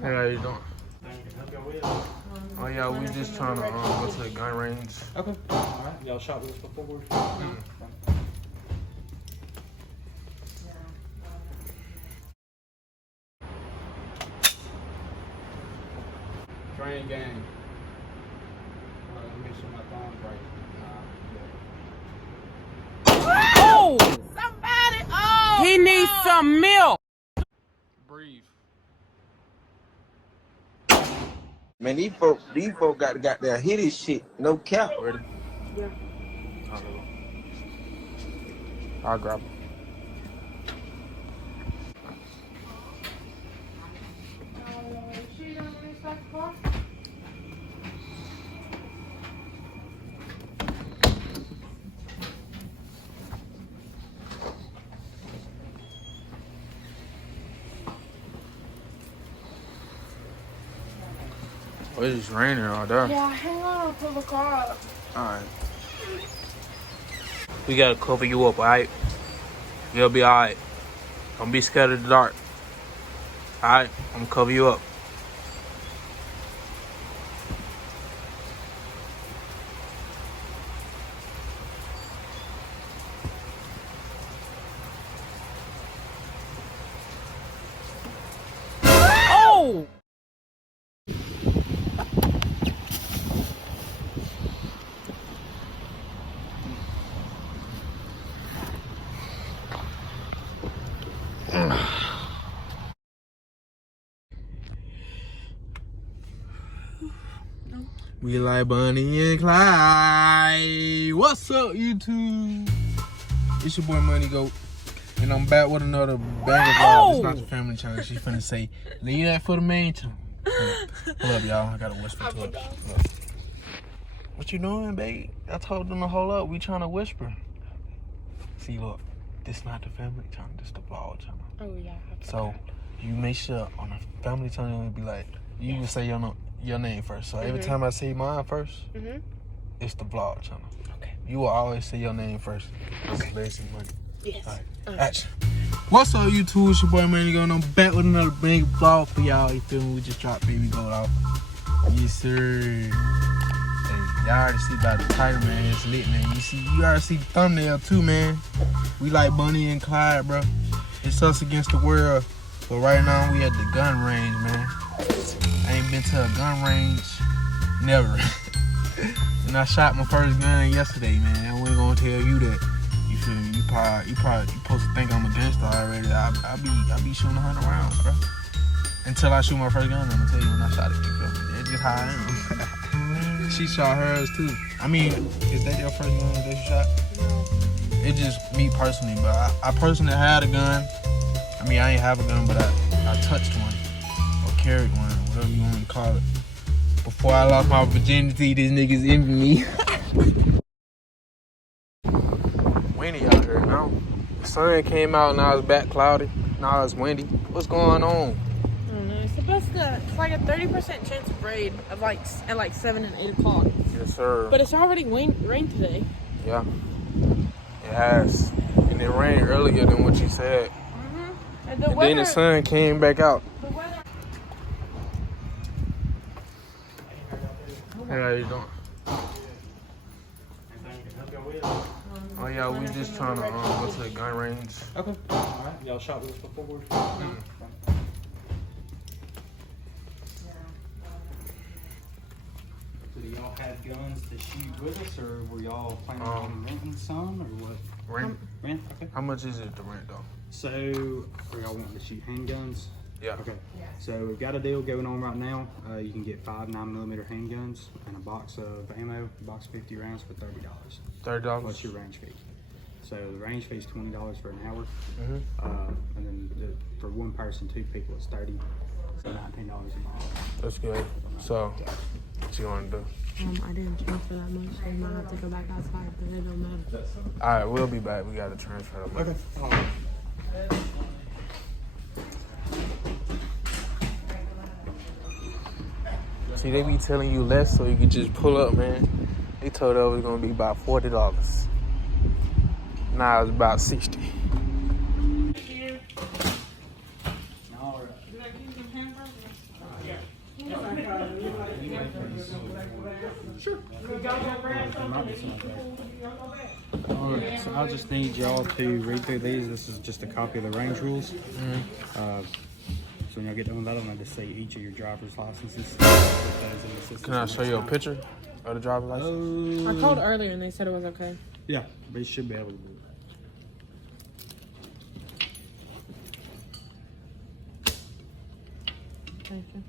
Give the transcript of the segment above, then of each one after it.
Hey, how you doing? Oh yeah, we just trying to go to the gun range. Okay. All right. Y'all shot with us before? Train gang. Let me make sure my thumb's right. Oh! Somebody! Oh! He needs some milk! Breathe. Man, these folk got their hit his shit. No cap. Ready? Yeah. I'll grab it. Oh, it's just raining all day. Yeah, hang on, I'll pull the car up. Alright. We gotta cover you up, alright? You'll be alright. Don't be scared of the dark. Alright? I'm gonna cover you up. Oh! We like Bonnie and Clyde. What's up, YouTube? It's your boy Moniegoat, and I'm back with another banger vlog. It's not the family channel. She finna say, leave that for the main channel. Hold up, y'all. I gotta whisper to her. Look. What you doing, babe? I told them to hold up. We trying to whisper. See, look. This not the family channel. This the vlog channel. Oh, yeah. So you make sure on the family channel it'll be like you can say your name first. So every time I say mine first, it's the vlog channel. Okay. You will always say your name first. Okay. Lazy money. Yes. All right. Action. What's up, YouTube? It's your boy Moniegoat. I'm back with another big vlog for y'all. You feel me? We just dropped Baby Goat off. Yes, sir. Hey, y'all already see by the title, man. It's lit, man. You already see the thumbnail too, man. We like Bonnie and Clyde, bro. It's us against the world. But right now we at the gun range, man. I ain't been to a gun range, never. And I shot my first gun yesterday, man. I ain't gonna tell you that. You feel me? You supposed to think I'm a gangster already. I be shooting 100 rounds, bro. Until I shoot my first gun, I'm gonna tell you when I shot it. You feel me? That's just how I am. She shot hers too. I mean, is that your first gun that you shot? No. It's just me personally, but I personally had a gun. I mean, I ain't have a gun, but I touched one or carried one, whatever you want to call it. Before I lost my virginity, this nigga's envy me. Windy out here now. The sun came out, now it's back cloudy. Now it's windy. What's going on? I don't know. It's supposed to. It's like a 30% chance of rain of at like 7 and 8 o'clock. Yes, sir. But it's already rain today. Yeah, it has. And it rained earlier than what you said. And And then the sun came back out. The weather. Hey, how you doing? Oh yeah, we just trying to go to the gun range. Okay. All right. Y'all shot with us before? So do y'all have guns to shoot with us, or were y'all planning on renting some, or what? Rent? Rent? Okay. How much is it to rent though? So, are y'all wanting to shoot handguns? Yeah. Okay. So we've got a deal going on right now. You can get 5 9mm handguns and a box of ammo, a box of 50 rounds for $30. $30. Plus your range fee. So the range fee is $20 for an hour. And then for one person, 2 people, it's $30. So $19 a month. That's good. So, what you want to do? I didn't transfer that much, so I might have to go back outside, but it don't matter. All right, we'll be back. We got to transfer them. Okay. See, they be telling you less so you can just pull up, man. They told us it was going to be about $40. Now it's about 60. All right. Sure. Alright, so I just need y'all to read through these. This is just a copy of the range rules. So when y'all get done with that, I'm going to just say each of your driver's licenses. Can I show you a picture of the driver's license? I called earlier and they said it was okay. Yeah, but you should be able to do it. Thank you.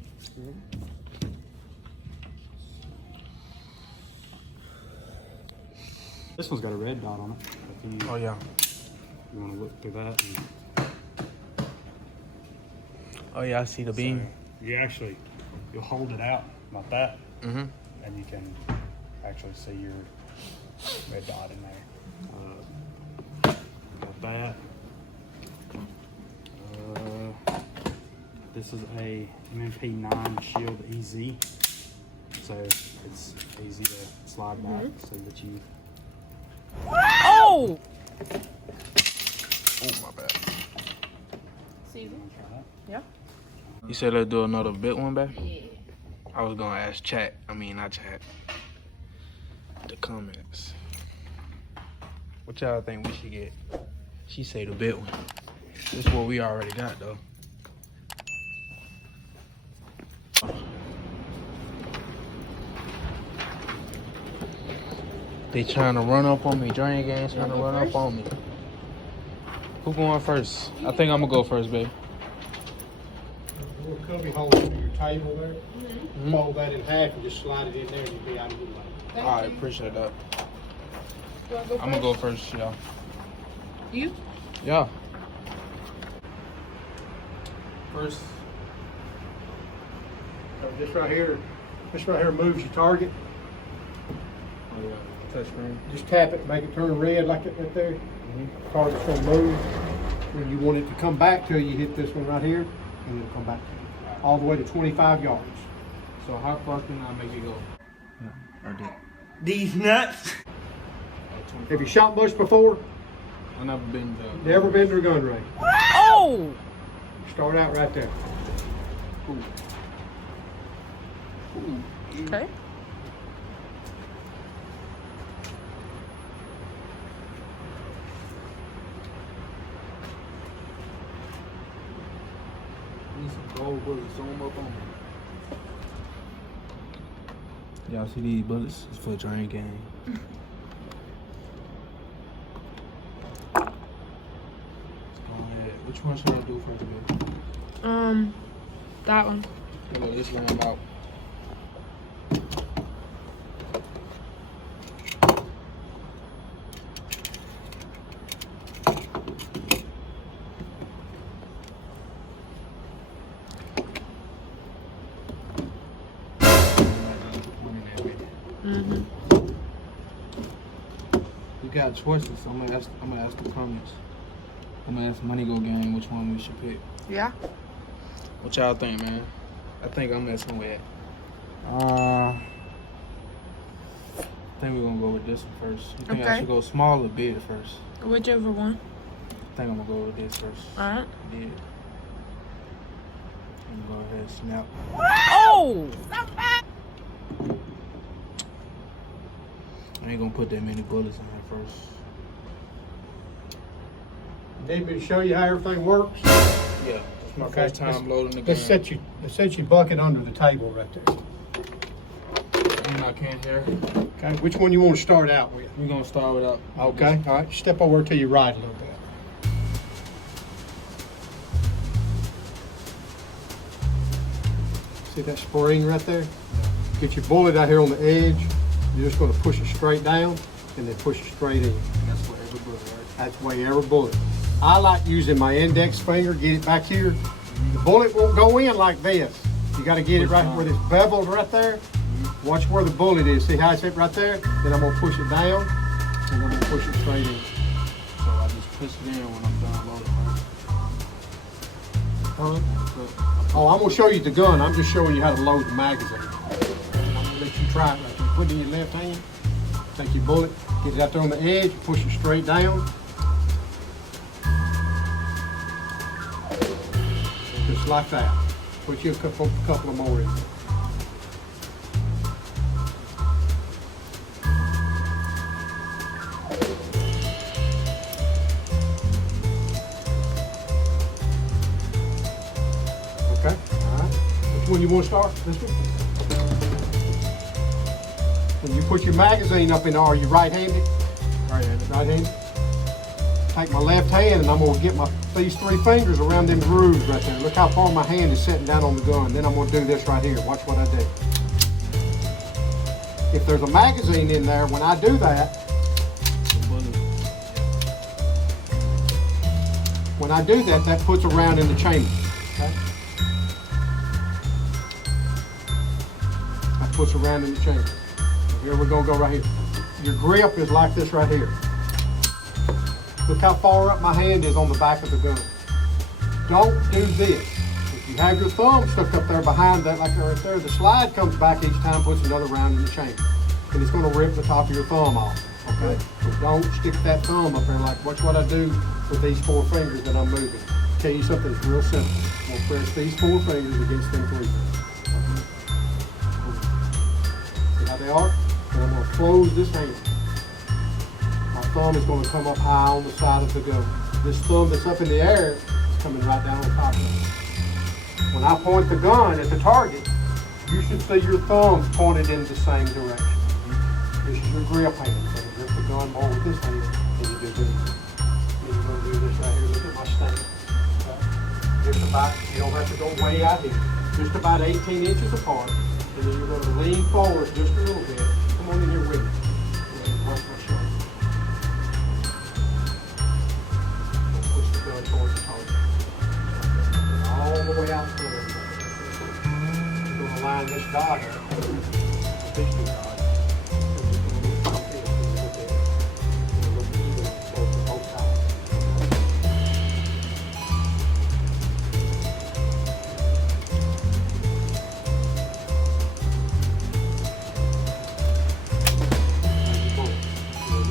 This one's got a red dot on it. If you, Oh yeah. you want to look through that. And, Oh yeah, I see the beam. you'll hold it out like that, Mm-hmm. and you can actually see your red dot in there. Got that. This is a MMP9 Shield EZ, so it's easy to slide back so that you. Oh! Oh my bad. Caesar? Try that. Yeah. You said let's do another bit one, babe? Yeah. I was gonna ask chat. I mean, not chat. The comments. What y'all think we should get? She say the bit one. This is what we already got though. They trying to run up on me. Drain gang trying to run up on me. Who going first? I think I'm gonna go first, babe. Little cubby hole under your table there. Fold that in half and just slide it in there and you'll be out of your way. Alright, appreciate that. You wanna go I'm gonna go first, y'all. You? Yeah. First. This right here moves your target. Oh, yeah. Touch screen. Just tap it, make it turn red like it right there. Target's gonna move. When you want it to come back to you, hit this one right here, and it'll come back to you. All the way to 25 yards. So how far can I make it go? Yeah, I did. These nuts. Have you shot much before? I never been to. Never been to a gun range. Oh! Start out right there. Okay. Need some gold bullets. Throw them up on me. Y'all see these bullets? It's for drain gang. Let's go ahead. Which one should I do first, babe? That one. Look, this one out. We got choices. So I'm gonna ask the comments. I'm gonna ask Moniegoat gang which one we should pick. Yeah. What y'all think, man? I think I'm messing with. I think we're gonna go with this one first. You think I Okay. should go small or big first? Whichever one. I think I'm gonna go with this first. Alright. Big. I'm gonna go ahead and snap. Oh! I ain't gonna put that many bullets in there first. Need me to show you how everything works? Yeah. It's my Okay, first time loading the gun. Let's set your bucket under the table right there. And I can't hear. Okay, which one you want to start out with? We're gonna start with up. Okay, all right, step over to your right a little bit. See that spring right there? Get your bullet out here on the edge. You're just going to push it straight down and then push it straight in. That's for every bullet, right? That's way every bullet. I like using my index finger, get it back here. The bullet won't go in like this. You got to get it right where this beveled right there. Watch where the bullet is. See how it's at right there? Then I'm going to push it down and I'm going to push it straight in. So I just push it in when I'm done loading, right? Oh, I'm going to show you the gun. I'm just showing you how to load the magazine. I'm going to let you try it right there. Put it in your left hand. Take your bullet, get it out there on the edge, push it straight down. Just like that. Put you a couple of more in there. one you want to start? This one? When you put your magazine up in there, are you right-handed? Right-handed. Right-handed. Take my left hand and I'm gonna get these 3 fingers around them grooves right there. Look how far my hand is sitting down on the gun. Then I'm gonna do this right here. Watch what I do. If there's a magazine in there, when I do that, that puts a round in the chamber. Okay? That puts a round in the chamber. Here we're gonna go right here. Your grip is like this right here. Look how far up my hand is on the back of the gun. Don't do this. If you have your thumb stuck up there behind that, like right there, the slide comes back each time, puts another round in the chamber. And it's gonna rip the top of your thumb off, okay? So don't stick that thumb up there like, watch what I do with these 4 fingers that I'm moving. Tell you something that's real simple. I'm gonna press these 4 fingers against them 3 fingers. See how they are? And I'm gonna close this hand. My thumb is going to come up high on the side of the gun. This thumb that's up in the air is coming right down on top of it. When I point the gun at the target, you should see your thumbs pointed in the same direction. This is your grip hand. So you grip the gun more with this hand than you do this. Then you're going to do this right here. Look at my stand. Okay. Just about, you don't have to go way out here. Just about 18 inches apart. And then you're going to lean forward just a little bit. Come on in here with me. Watch my shoulder. Towards the target. All the way out the door. You're going to line this dot up. These 2 dots.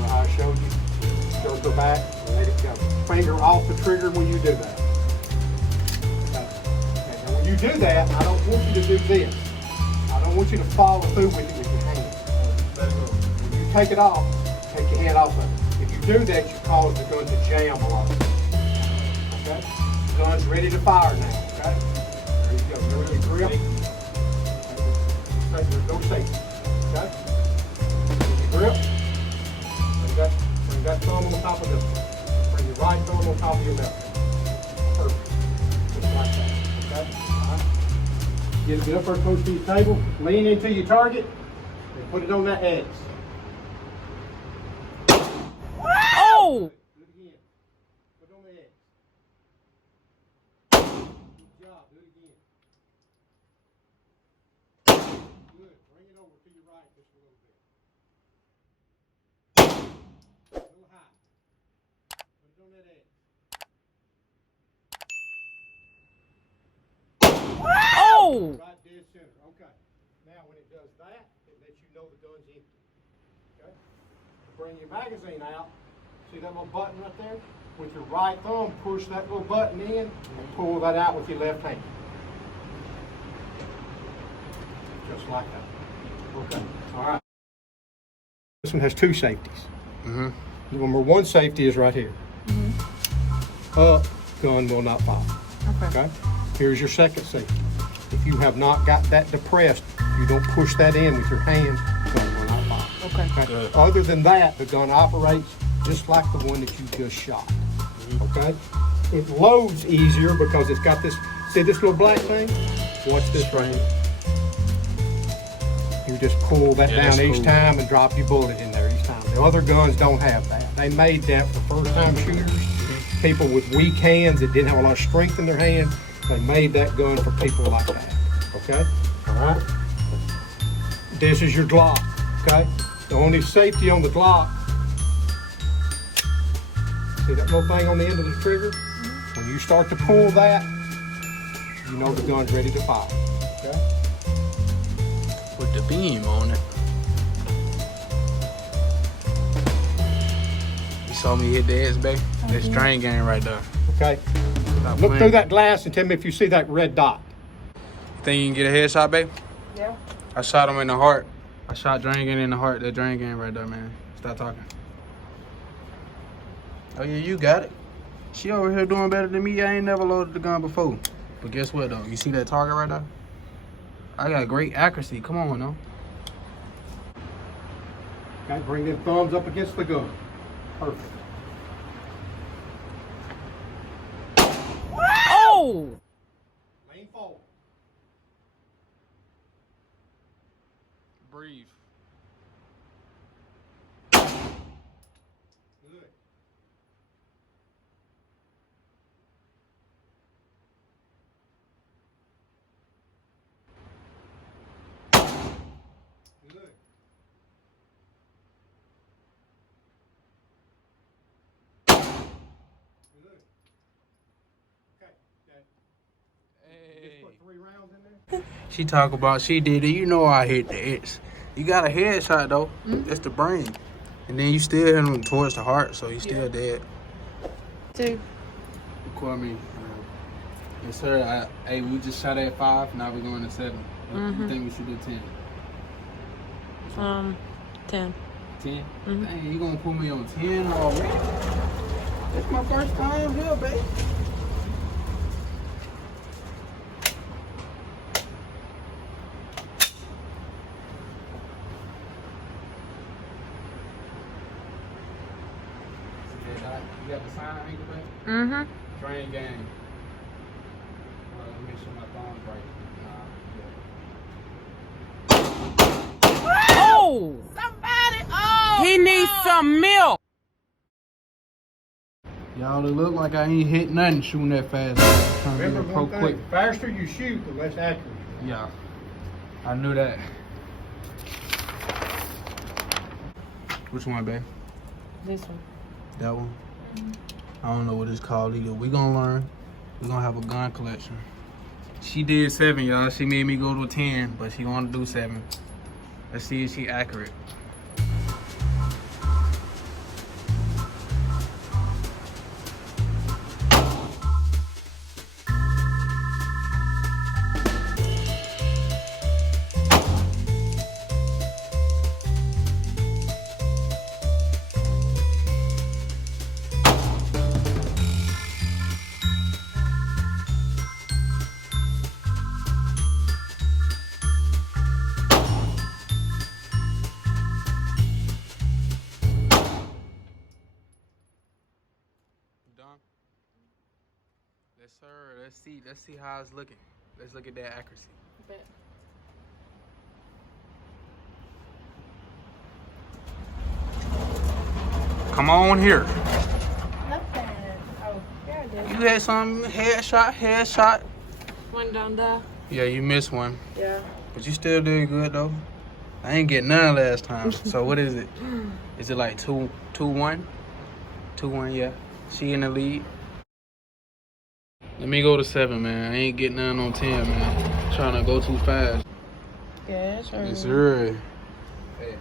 How I showed you. Go back and let it go. Finger off the trigger when you do that. Okay. Now when you do that, I don't want you to do this. I don't want you to follow through with it with your hand. When you take it off, take your hand off of it. If you do that, you cause the gun to jam a lot. Okay? The gun's ready to fire now. Okay? There you go. Remember your grip. Okay. There's no safety. Okay? Your grip. Bring that thumb on the top of this one. Bring your right thumb on top of your left one. Perfect. Just like that. Okay? All right. Get up there close to your table. Lean into your target and put it on that edge. Oh! Do it again. Put it on the edge. Good job. Do it again. Good. Bring it over to your right just a little bit. A little high. Put it on that edge. Oh! Right dead center. Okay. Now when it does that, it lets you know the gun's empty. Okay? Bring your magazine out. See that little button right there? With your right thumb, push that little button in and pull that out with your left hand. Just like that. Okay. All right. This one has 2 safeties. Number 1 safety is right here. Up, gun will not fire. Okay. Here's your second safety. If you have not got that depressed, you don't push that in with your hand, gun will not fire. Okay. Other than that, the gun operates just like the one that you just shot. Okay? It loads easier because it's got this, see this little black thing? Watch this right here. You just pull that down each time and drop your bullet in there each time. The other guns don't have that. They made that for first-time shooters, people with weak hands that didn't have a lot of strength in their hand. They made that gun for people like that. Okay? All right? This is your Glock. Okay? The only safety on the Glock, see that little thing on the end of the trigger? When you start to pull that, you know the gun's ready to fire. Okay? With the beam on it. You saw me hit the edge, babe? That strain game right there. Okay? Look through that glass and tell me if you see that red dot. Think you can get a headshot, babe? Yeah. I shot him in the heart. I shot Drain Gang in the heart. That Drain Gang right there, man. Stop talking. Oh yeah, you got it. She over here doing better than me. I ain't never loaded the gun before. But guess what though? You see that target right there? I got great accuracy. Come on, no. Okay, bring them thumbs up against the gun. Perfect. Oh! Lean forward. Breathe. Good. Good. Good. Okay. Just put 3 rounds in there. She talk about she did it. You know I hit the hits. You got a headshot though. That's the brain. And then you still hit him towards the heart, so you still dead. 2. Call me. Yes, sir. Hey, we just shot at 5. Now we're going to 7. You think we should do 10? 10. 10? Dang, you gonna put me on 10 already? It's my first time here, babe. You got the sign anchor, babe? Train gang. Let me make sure my thumb's right. Oh! Somebody! Oh! He needs some milk. Y'all, it look like I ain't hit nothing shooting that fast. I'm trying to Remember be a pro one quick. thing, the faster you shoot, the less accurate. Yeah, I knew that. Which one, babe? This one. That one? I don't know what it's called either. We gonna learn. We gonna have a gun collection. She did 7, y'all. She made me go to a 10, but she wanna do 7. Let's see if she accurate. Done. Yes, sir. Let's see how it's looking. Let's look at that accuracy. Bet. Come on here. Nothing. Oh, yeah, I did. You had some headshot. One down there. Yeah, you missed one, Yeah. but you still did good though. I ain't get none last time. So what is it? Is it like 2-1? 2-1, yeah. She in the lead. Let me go to 7, man. I ain't getting none on 10, man. Trying to go too fast. Yeah, sure. Yes, sir. Hey.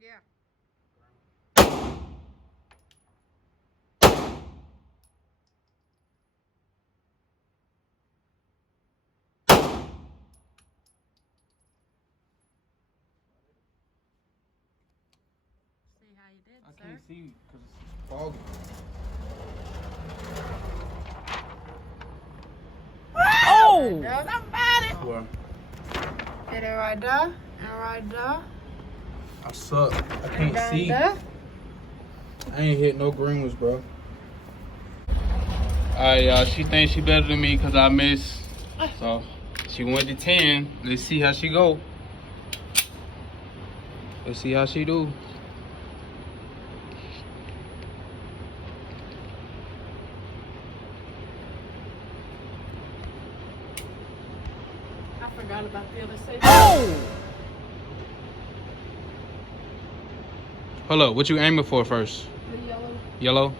Yeah. See how you did, I sir. can't see because it's foggy. Oh! Somebody! Well, Get it right there. And right there. I suck. I can't Down see. there. I ain't hit no green ones, bro. Alright, y'all. She thinks she better than me because I missed. So, she went to 10. Let's see how she go. Let's see how she do. I forgot about the other side. Oh! Hold up. What you aiming for first? The yellow. Yellow?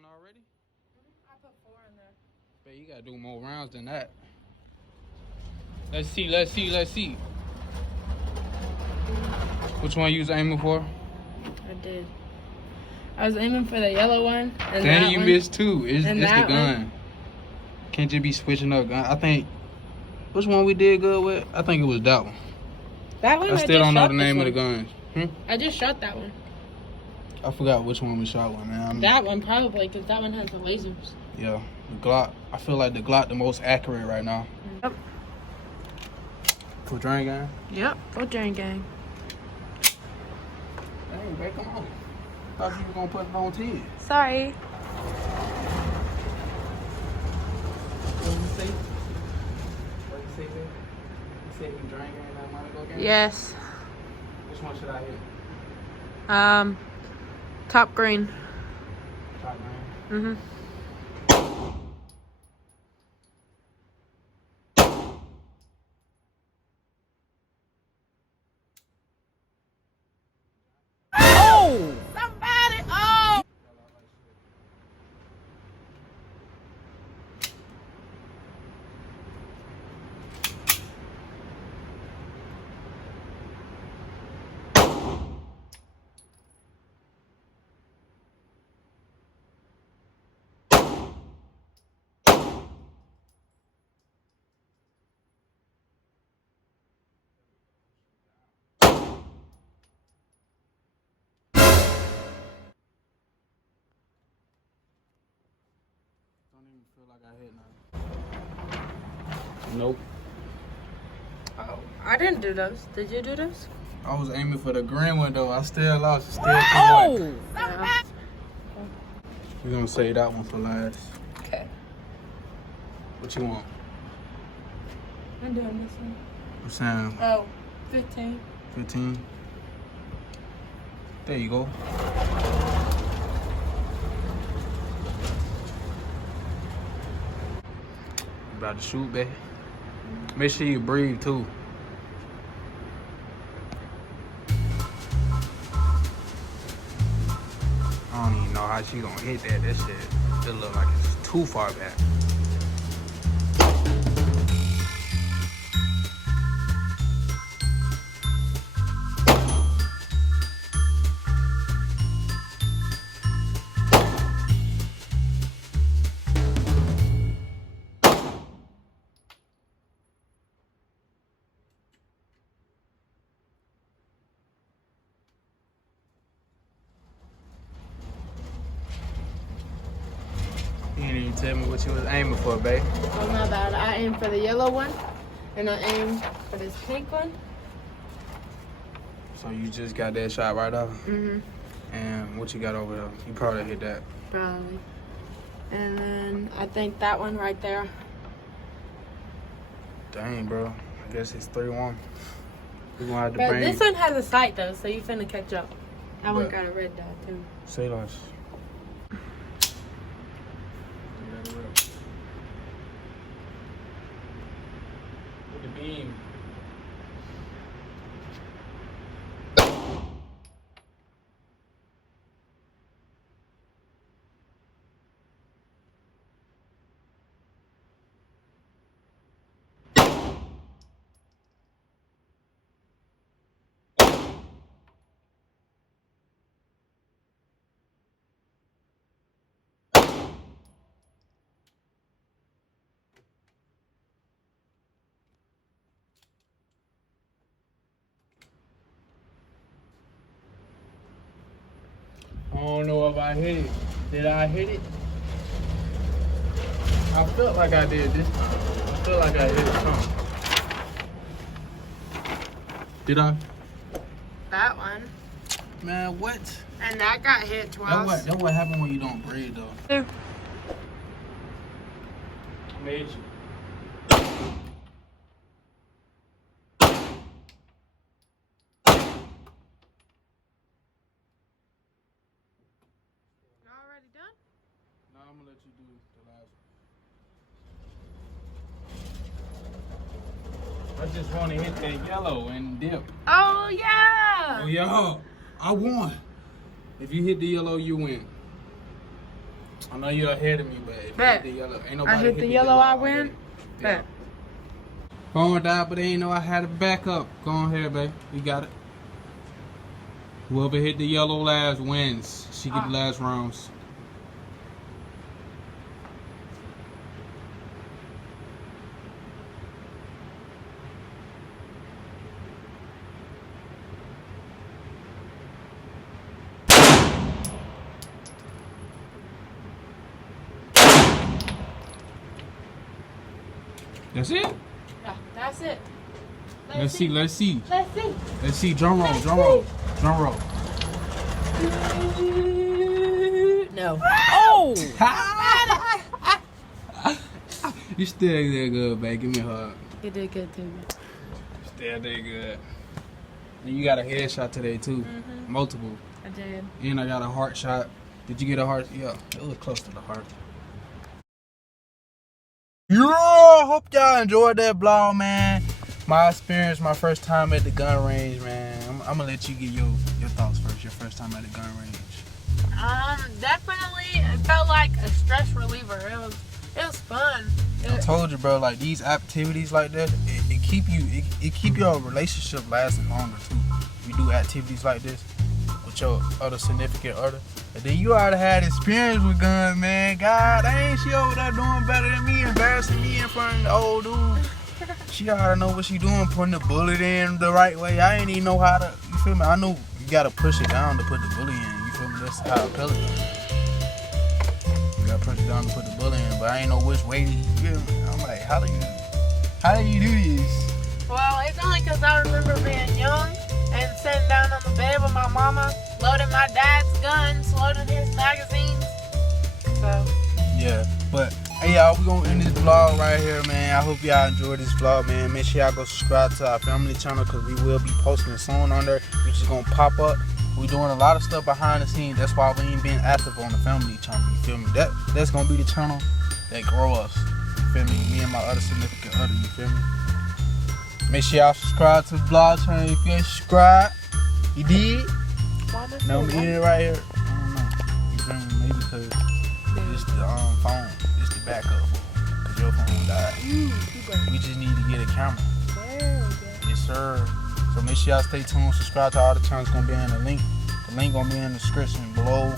done already? I put 4 in there. But you gotta do more rounds than that. Let's see, let's see, let's see. Which one you was aiming for? I did. I was aiming for the yellow one. And Dang, that you one. missed two. It's the that gun. one. Can't just be switching up gun. I think, which one we did good with? I think it was that one. That one? I still don't know the name of the guns. I just shot that one. I forgot which one we shot with, man. That one probably, because that one has the lasers. Yeah, the Glock. I feel like the Glock the most accurate right now. Yep. For drain gun? Yep. Full drain gang. Dang, babe, come on. Thought you were gonna put it on 10. Sorry. What you say? What you say, babe? You said you drain gun that moniegoat game? Yes. Which one should I hit? Top green. Top nine. Mm-hmm. Oh! Somebody! Oh! Don't even feel like I hit nothing. Nope. Oh, I didn't do those. Did you do those? I was aiming for the green one though. I still lost. It's still 2-1. Oh! Yeah. We're gonna save that one for last. Okay. What you want? I'm doing this one. I'm saying Oh, 15. 15. There you go. You about to shoot, babe? Make sure you breathe too. I don't even know how she gonna hit that. That shit, it look like it's too far back. You didn't even tell me what you was aiming for, babe. Oh, my bad. I aimed for the yellow one, and I aimed for this pink one. So you just got that shot right off? Mm-hmm. And what you got over there? You probably hit that. Probably. And then I think that one right there. Dang, bro. I guess it's 3-1. We're gonna have to But bring... this one has a sight, though, so you finna catch up. That one But- got a red dot, too. Say less. With the beam. I don't know if I hit it. Did I hit it? I felt like I did this time. I feel like I hit it some. Did I? That one. Man, what? And that got hit twice. That's what happened when you don't breathe, though. Made you. Y'all already done? Now I'm gonna let you do the last one. I just want to hit that yellow and dip. Oh, yeah! Oh, yo, I won. If you hit the yellow, you win. I know you're ahead of me, but if Bet. you hit the yellow, ain't I nobody hit the yellow, I win. already. Bet. Phone died, but they ain't know I had it back up. Go on here, babe. You got it. Whoever hit the yellow last wins. She get the last rounds. That's it? Yeah, that's it. Let's see. Let's see. Let's see. Drum roll, drum roll, drum roll. No. Oh! You still did good, babe. Give me a hug. You did good too. Still did good. And you got a headshot today too. Multiple. I did. And I got a heart shot. Did you get a heart? Yeah, it was close to the heart. Yeah, hope y'all enjoyed that vlog, man. My experience, my first time at the gun range, man. I'm gonna let you get your thoughts first. Your first time at the gun range. Definitely, it felt like a stress reliever. It was fun. I told you, bro. Like these activities like that, it keep your relationship lasting longer too. If you do activities like this with your other significant other, and then you already had experience with guns, man. God, ain't she over there doing better than me, embarrassing me in front of the old dude? She ought to know what she doing, putting the bullet in the right way. I ain't even know how to. You feel me? I know you gotta push it down to put the bullet in. You feel me? That's how I feel it. You gotta push it down to put the bullet in, but I ain't know which way to. You feel me? I'm like, how do you do this? Well, it's only because I remember being young and sitting down on the bed with my mama, loading my dad's guns, loading his magazines. So. Yeah, but hey y'all, we gonna end this vlog right here, man. I hope y'all enjoyed this vlog, man. Make sure y'all go subscribe to our family channel because we will be posting soon on there. We just gonna pop up. We doing a lot of stuff behind the scenes. That's why we ain't been active on the family channel. You feel me? That's gonna be the channel that grow us. You feel me? Me and my other significant other. You feel me? Make sure y'all subscribe to the vlog channel if you ain't subscribed. You did? No, I'm eating it right here. I don't know. You feel me? Maybe because it's the phone. It's the backup. Because your phone died. We just need to get a camera. Yes, sir. So make sure y'all stay tuned. Subscribe to all the channels. It's going to be in the link. The link going to be in the description below.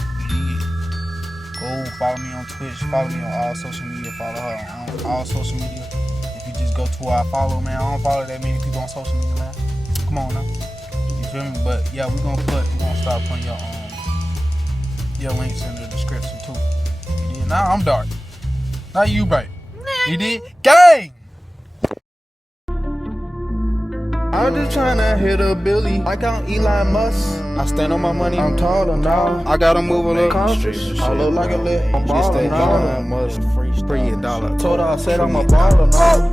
Go follow me on Twitch. Follow me on all social media. Follow her on all social media. If you just go to where I follow, man. I don't follow that many people on social media, man. Come on now. You feel me? But yeah, we're gonna start putting your links in the description too. You did? Now I'm dark. Now you bright. You did? Gang! I'm just trying to hit a Billy like I'm Elon Musk. I stand on my money. I'm taller now. I gotta move a little cautious. I look like a lit. I'm ballin' now. Elon Musk free $1. Told her I said I'm a baller now.